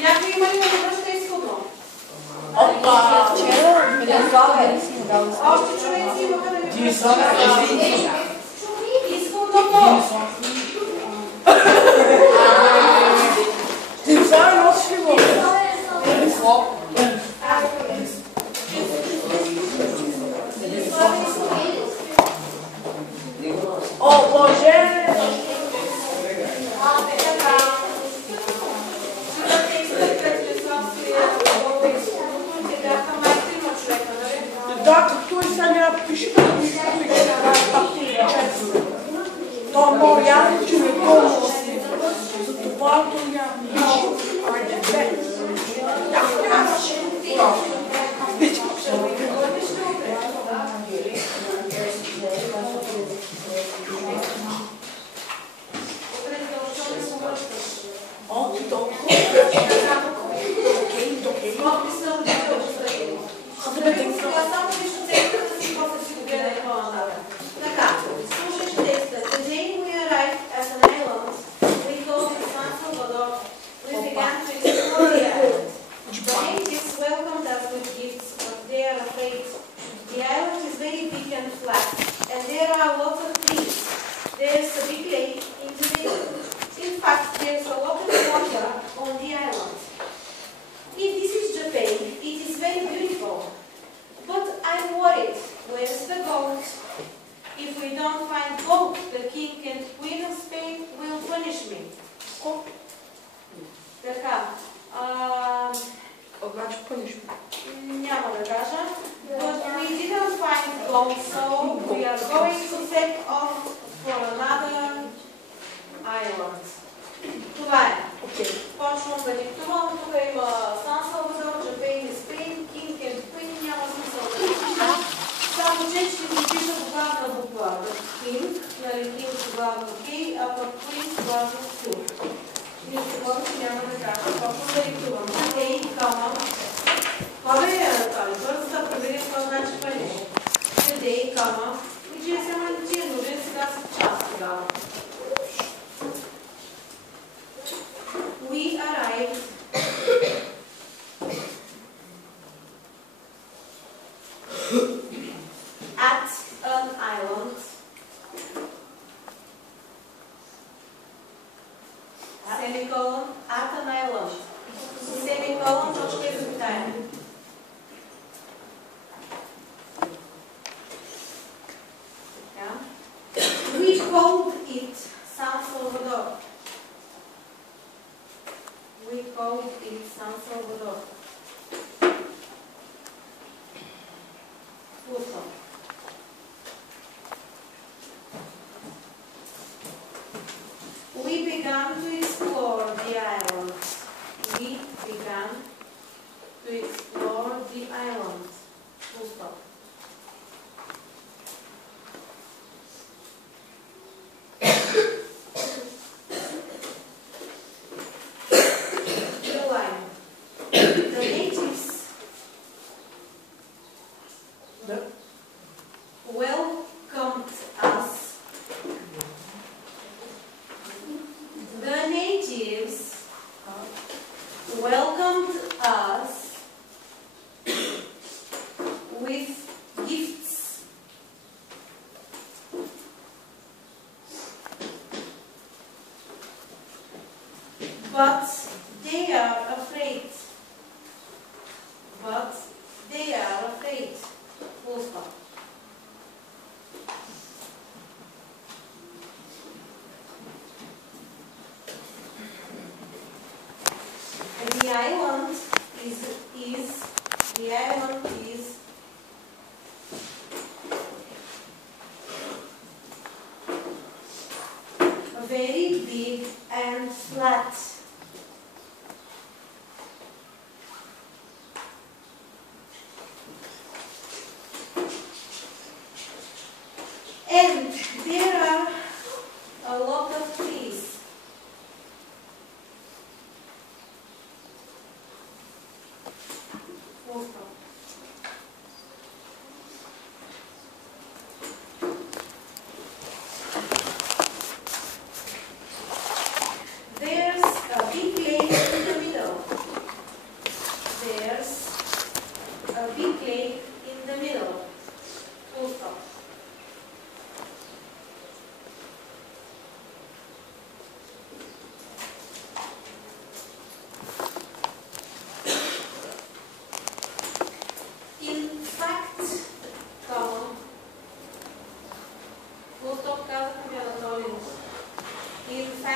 Някой има ли да връща изходно? Още човеци имаха да ви връща. Изходното! О, Боже! Да, той са няма пише, като ми то много ясно, че не помощи. За това то няма пише. Айде,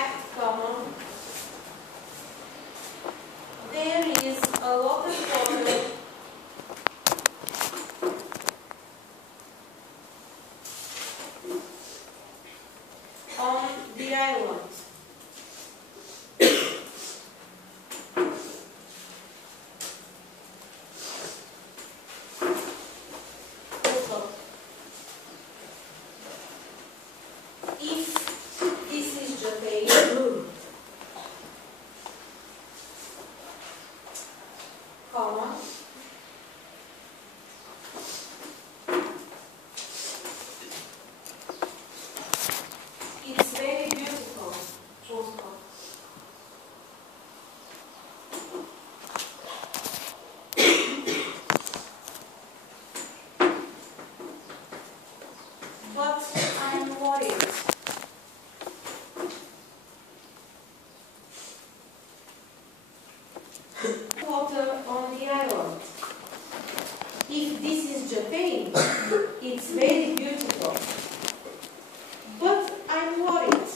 fact, comma, there is a lot of water on the island. If this is Japan, comma, it's very beautiful. But I'm worried. Water on the island. If this is Japan, it's very beautiful. But I'm worried.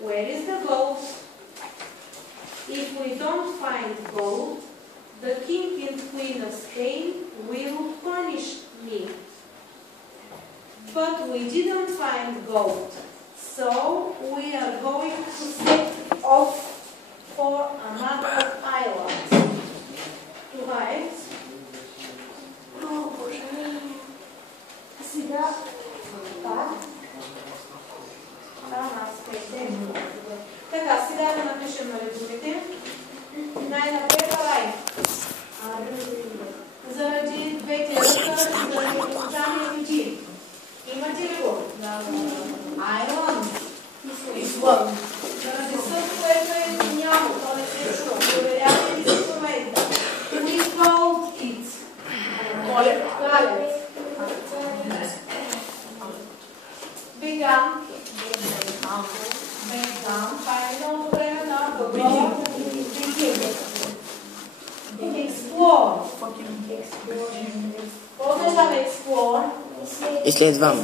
Where is the gold? If we don't find gold, the king and queen of Spain will punish me. But we didn't find gold, so we are going to set off for another island. Това е. О, Боже. Сега. Так. Така, сега да напишем на думите. Най-напред Рай. Заради двете ръка, заради отчание види. Имате ли го? Island. Исланд. Заради съд, което е няма, то не се чува. Проверявате ли в момента? We called it. Галет. Began. Файно време на подбора. Explore. Какво означава explore? Изследвам.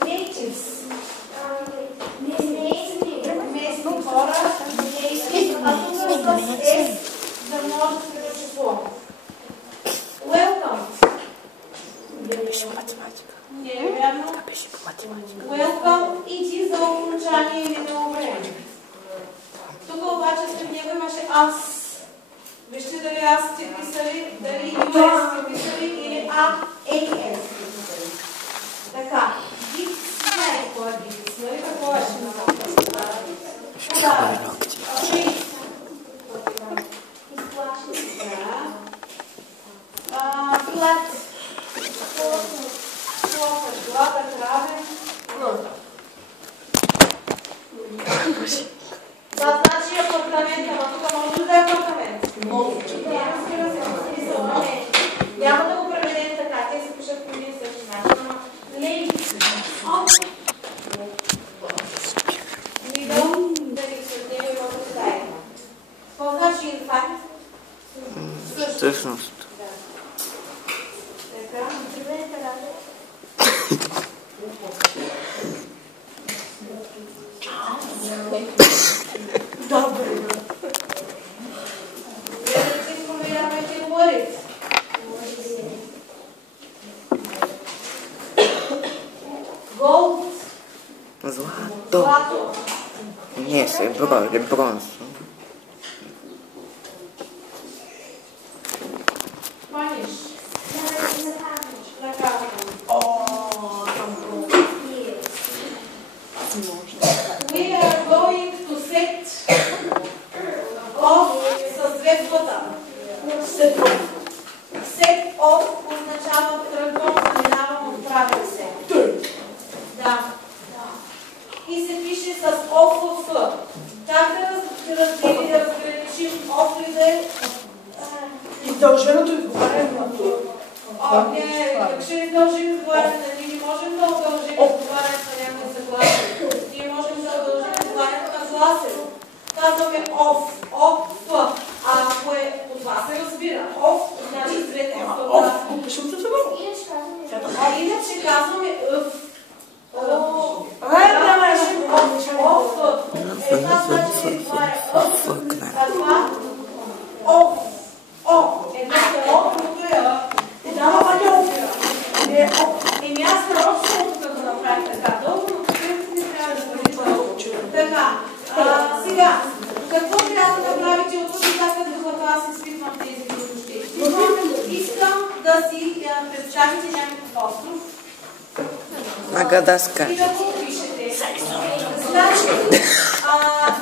Natives. Местни хора. А тук с S за множествено число. Welcome. Пише математика. Не е вярно. Пише по математика. Welcome иди за окончание или ново време. Тук обаче след него имаше аз. Вижте дали аз сте писали, дали US сте писали или AS сте писали. Така, гипс, знае какво е гипс, нали какво е? Плат. Плата, краве. Това значи апартамент, ама тук може да е апартамент. Може. Няма да го преведем така, те се пишат по един същи начин, ама лей. Мидъл, да ни се отнеме имаме стая. Какво значи инфакт? Всъщност. Така. Добре. Речем, проверявайте говорит. Голд. Злато. Злато. Не, бронз. Маниш. Накарвам. We are going to set off с две фото. Set off означава тръгвам, заминавам, отправям се. Да. И се пише с off в. Как да разграничим off и да е? Издълженото изговаряне на това. Не, как ще издължим изговаряне? Ние не можем да удължим изговарянето на някакъв съгласен. Ние можем да удължим изговарянето на гласен. Казваме off, off, а ако е от вас се разбира. Off, значи двете фото. Иначе казваме Айде, Така, сега, какво трябва да направите от тук, като аз изпитвам тези, които ще изпитвам? Искам да си представите някакъв остров. Магадаскар. И да го опишете. Значи,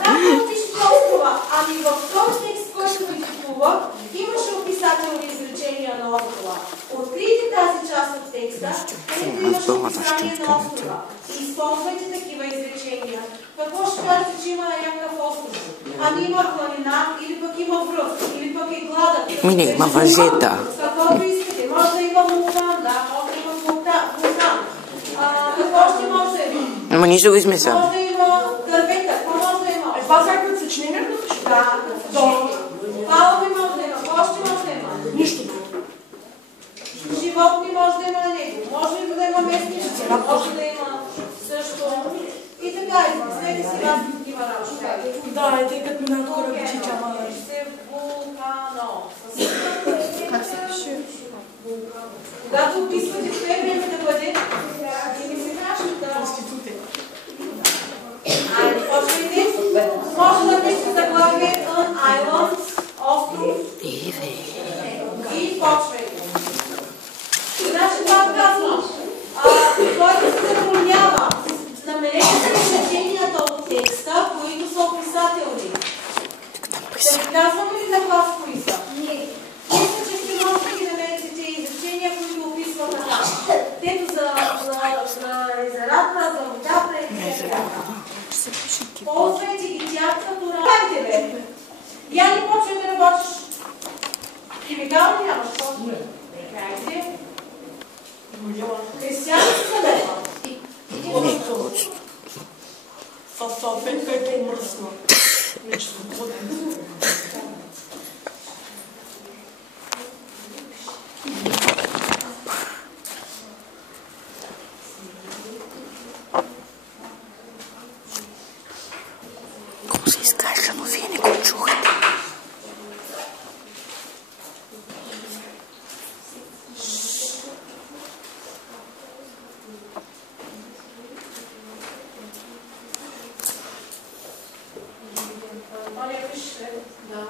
как опишете острова? Ами в този текст, който ви купува, имаше описателни изречения на острова. Открийте тази част от текста, където имаше описание на острова. И използвайте такива изречения. Какво ще кажете, че има някакъв остров? Ами има планина, или пък има връх, или пък е гладък. Мине, има въжета. Каквото искате. Може да има вулкан, да, може да има вулкан. Какво ще може да има? Ама нищо го измисля. Може да има дървета, какво може да има? Това са като съчинения? Да, палми може да има, какво ще може да има? Нищо. Животни може да има него, може да има местни жители, може да има също. И така, измислете сега с такива работи. Да, и тъй като минат корабичи, чама. Вулкано. Как се пише? Когато описвате в това време да бъде, и ми се каже да... Конституте. Айде, почвайте. Може да пишете заглавие An Island, остров. И почвайте. Значи пак казвам, който се затруднява, намерете изреченията от текста, които са описателни. Да ви казвам ли на вас кои са? Не. Мисля, че ще можете да намерите тези изречения, които описват така. Тето за езерата, за водата и така. Ползвайте ги тях като на... Хайде бе! Я не почвай да работиш. Химикал ли нямаш? Не. Хайде. Християни са лева. Не, точно. Със салфетката е мръсна. Нещо плътно. Какво се изкажа, но вие не го чухате. Моля, пишете. Да.